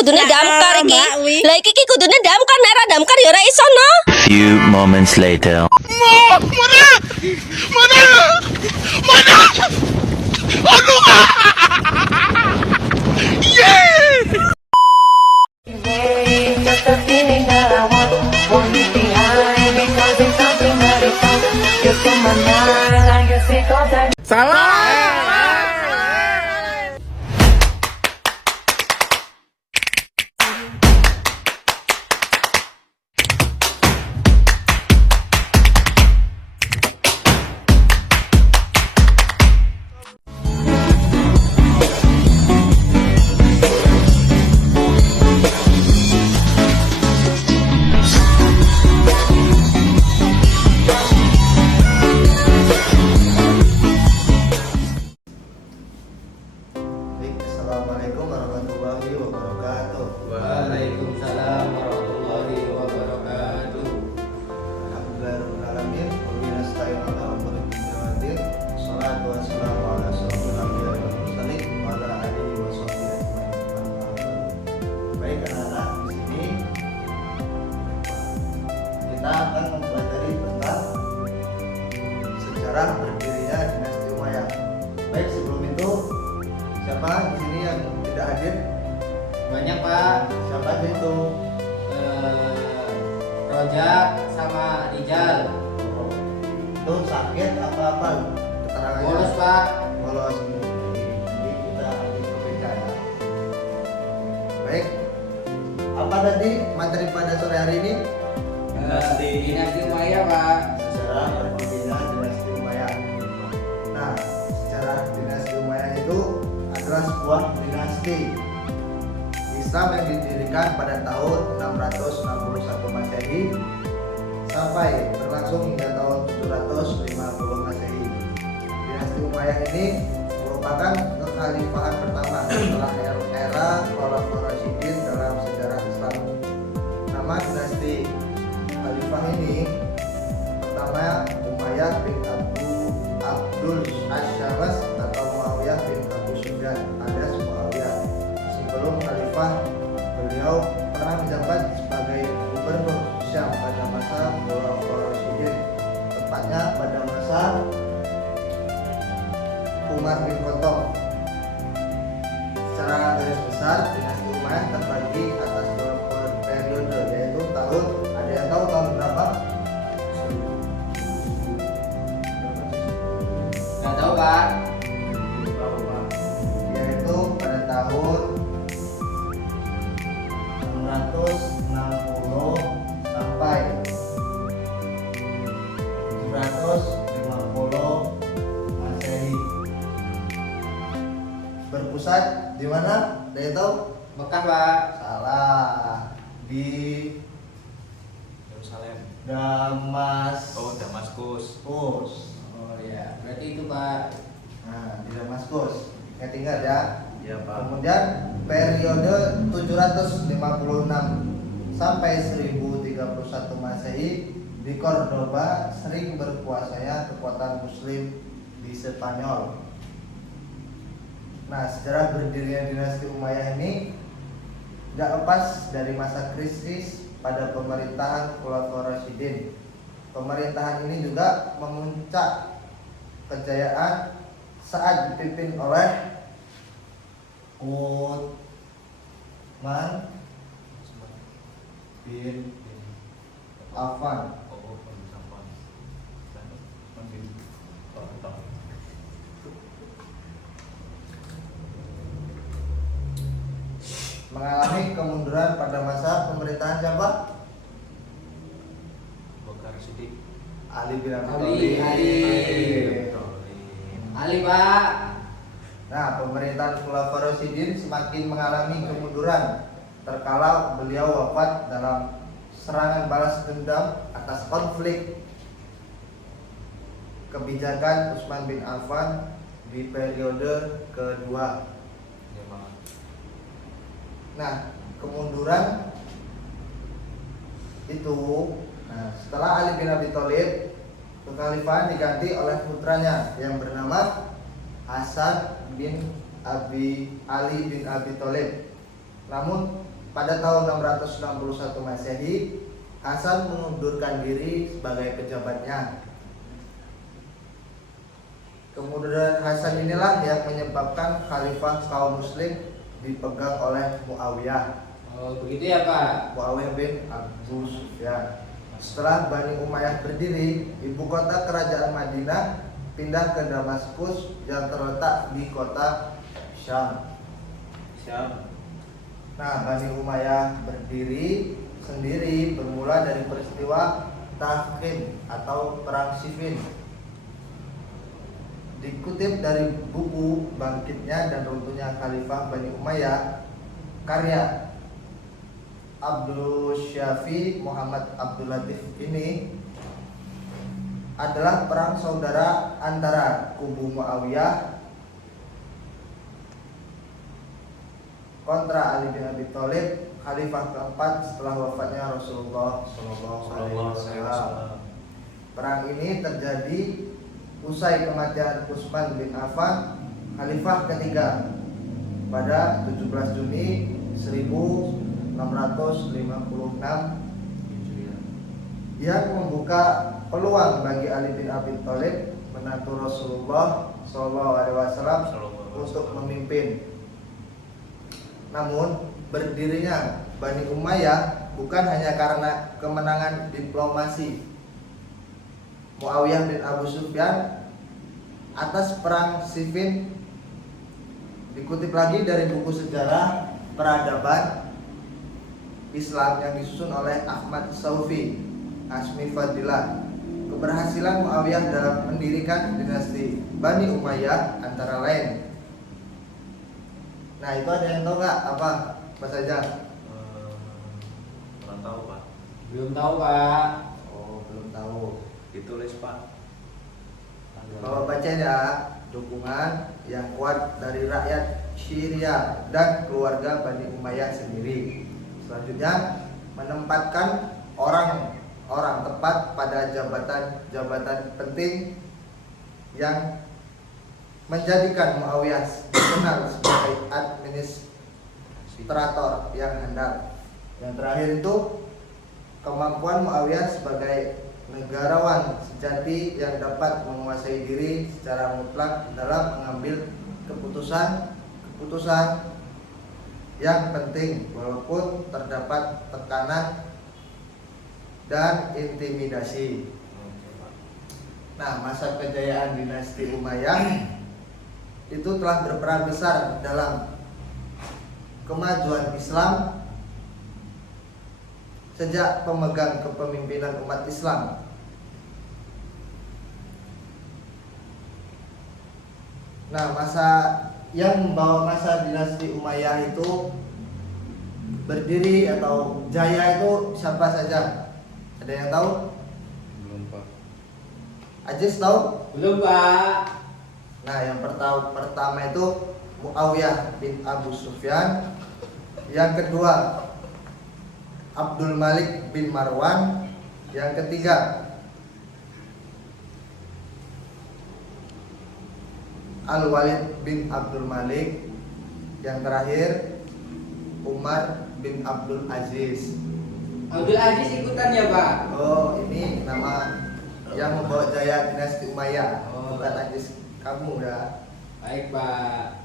kudune damkar iki. Lah iki kudune damkar, nek ora damkar ya ora iso no. Few moments later. Just a feeling that I want you behind because it's something that is on. You're in my mind, I guess it goes that. Assalamualaikum warahmatullahi wabarakatuh. Waalaikumsalam warahmatullahi wabarakatuh. Alhamdulillahirobbilalamin. Wabillahi nasta'in ala umuri dunya waddin. Shalatu wassalamu ala asyrofil anbiya'i wal mursalin wa ala alihi wa sahbihi ajmain. Baik anak-anak, di sini kita akan mempelajari tentang sejarah berdirinya dinasti Umayyah. Baik, sebelum itu siapa di sini yang tidak hadir? Banyak Pak. Siapa aja itu? Rojak sama Rijal. Itu sakit apa-apa keterangannya? Bolos Pak. Bolos. Jadi kita berbeda ya. Baik. Apa tadi materi pada sore hari ini? Dinasti Umayyah Pak. Sejarah berdirinya dinasti Umayyah. Nah, sejarah dinasti Umayyah itu adalah sebuah dinasti Islam yang didirikan pada tahun 661 Masehi sampai berlangsung hingga tahun 750 Masehi. Dinasti Umayyah ini merupakan kekhalifahan pertama setelah era Khulafaur Rasyidin dalam sejarah Islam. Nama dinasti khalifah ini pertama Umayyah bin Abdul Asy'amas atau Muawiyah bin Abu Sufyan alias Muawiyah. Sebelum khalifah, beliau pernah menjabat sebagai gubernur Syam pada masa Khulafaur Rasyidin, tepatnya pada masa Umar bin Khattab. Secara garis besar, dinasti Umayyah terbagi atas beberapa periode, yaitu tahun, ada yang tahu tahun berapa? Nggak tahu Pak. Yaitu pada tahun 660 sampai 750 Masehi. Berpusat di mana? Ada yang tahu? Mekah Pak. Salah. Di Yerusalem. Damaskus. Oh ya, berarti itu Pak. Nah, di Damaskus. Tinggal ya. Iya Pak. Kemudian periode 756 sampai 1031 Masehi di Cordoba sering berkuasanya kekuatan Muslim di Spanyol. Nah, sejarah berdirinya dinasti Umayyah ini tidak lepas dari masa krisis pada pemerintahan Khulafaur Rasyidin. Pemerintahan ini juga memuncak kejayaan saat dipimpin oleh Utsman bin Affan. Mengalami kemunduran pada masa pemerintahan siapa? Bakar Siddiq. Ali bin Abi Ali. Thalib. Ali Pak. Nah, pemerintahan Khulafaur Rasyidin semakin mengalami kemunduran terkala beliau wafat dalam serangan balas dendam atas konflik kebijakan Utsman bin Affan di periode kedua. Nah, kemunduran itu, setelah Ali bin Abi Thalib, kekhalifahan diganti oleh putranya yang bernama Hasan bin Ali bin Abi Thalib. Namun pada tahun 661 Masehi, Hasan mengundurkan diri sebagai pejabatnya. Kemudian Hasan inilah yang menyebabkan khalifah kaum muslim dipegang oleh Muawiyah. Oh, begitu ya, Pak? Muawiyah bin Abu Sufyan. Setelah Bani Umayyah berdiri, ibu kota kerajaan Madinah pindah ke Damaskus yang terletak di kota Syam. Nah, Bani Umayyah berdiri sendiri bermula dari peristiwa Tahkim atau Perang Siffin. Dikutip dari buku Bangkitnya dan Runtuhnya Khalifah Bani Umayyah karya Abdul Syafi Muhammad Abdul Latif, ini adalah perang saudara antara kubu Muawiyah kontra Ali bin Abi Thalib, khalifah keempat setelah wafatnya Rasulullah SAW. Perang ini terjadi usai kematian Utsman bin Affan, khalifah ketiga, pada 17 Juni 1656 yang membuka peluang bagi Ali bin Abi Thalib, menantu Rasulullah SAW, untuk memimpin. Namun berdirinya Bani Umayyah bukan hanya karena kemenangan diplomasi Muawiyah bin Abu Sufyan atas perang Siffin. Dikutip lagi dari buku sejarah peradaban Islam yang disusun oleh Ahmad Saufi Asmi Fadilah, keberhasilan Muawiyah dalam mendirikan dinasti Bani Umayyah antara lain. Nah, itu ada yang tahu nggak apa saja? Kurang tahu, Pak. Belum tahu, Pak. Oh, belum tahu. Ditulis, Pak. Bapak baca ya, dukungan yang kuat dari rakyat Syria dan keluarga Bani Umayyah sendiri. Selanjutnya, menempatkan orang tepat pada jabatan penting yang menjadikan Muawiyah dikenal sebagai administrator yang handal. Yang terakhir itu kemampuan Muawiyah sebagai negarawan sejati yang dapat menguasai diri secara mutlak dalam mengambil keputusan yang penting walaupun terdapat tekanan dan intimidasi. Nah, masa kejayaan dinasti Umayyah itu telah berperan besar dalam kemajuan Islam sejak pemegang kepemimpinan umat Islam. Nah, yang membawa masa dinasti Umayyah itu berdiri atau jaya itu siapa saja? Ada yang tahu? Belum, Pak. Aziz tahu? Belum, Pak. Nah, yang pertama itu Muawiyah bin Abu Sufyan. Yang kedua Abdul Malik bin Marwan. Yang ketiga Al-Walid bin Abdul Malik. Yang terakhir Umar bin Abdul Aziz. Abdul Aziz ikutan ya, Pak? Oh, ini nama yang membawa jaya dinasti Umayyah. Oh. Bukan Aziz kamu ya. Baik, Pak.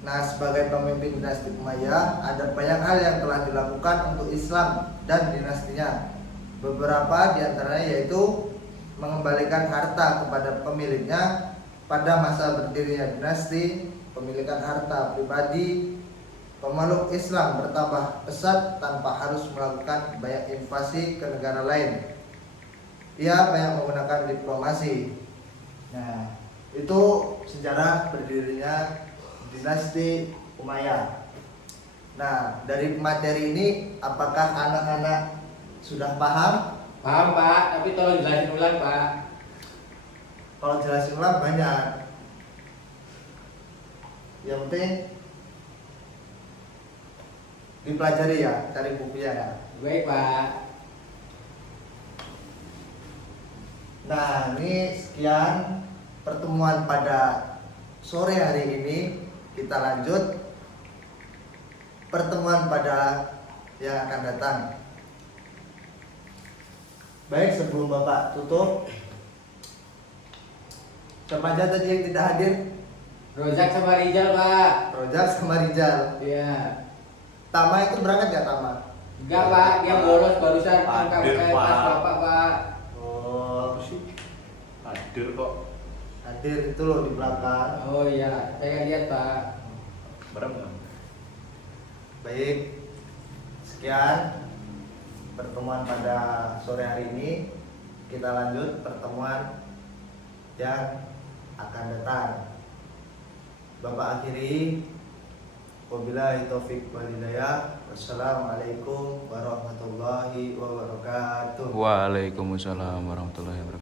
Nah, sebagai pemimpin dinasti Umayyah, ada banyak hal yang telah dilakukan untuk Islam dan dinastinya. Beberapa diantaranya yaitu mengembalikan harta kepada pemiliknya pada masa berdirinya dinasti, pemilikan harta pribadi, pemeluk Islam bertambah pesat tanpa harus melakukan banyak invasi ke negara lain. Ia banyak menggunakan diplomasi. Nah, itu sejarah berdirinya dinasti Umayyah. Nah, dari materi ini apakah anak-anak sudah paham? Paham, Pak, tapi tolong jelasin ulang, Pak. Kalau jelasin ulang banyak. Yang penting dipelajari ya, cari bukunya ya. Baik, Pak. Nah, ini sekian pertemuan pada sore hari ini. Kita lanjut pertemuan pada yang akan datang. Baik, sebelum Bapak tutup, siapa aja tadi yang tidak hadir? Rojak sama Rijal, Pak. Rojak sama Rijal. Iya. Tama itu berangkat gak Tama? Enggak, Pak. Dia bolos barusan angkat Hadir, kayak Pak. pas Bapak, Pak. Oh, Hadir kok. hadir itu loh di belakang. Oh iya, saya lihat, Pak. Bareng nggak? Baik, sekian pertemuan pada sore hari ini. Kita lanjut pertemuan yang akan datang. Bapak akhiri, wabillahi taufik wal hidayah. Wassalamualaikum warahmatullahi wabarakatuh. Waalaikumsalam warahmatullahi wabarakatuh.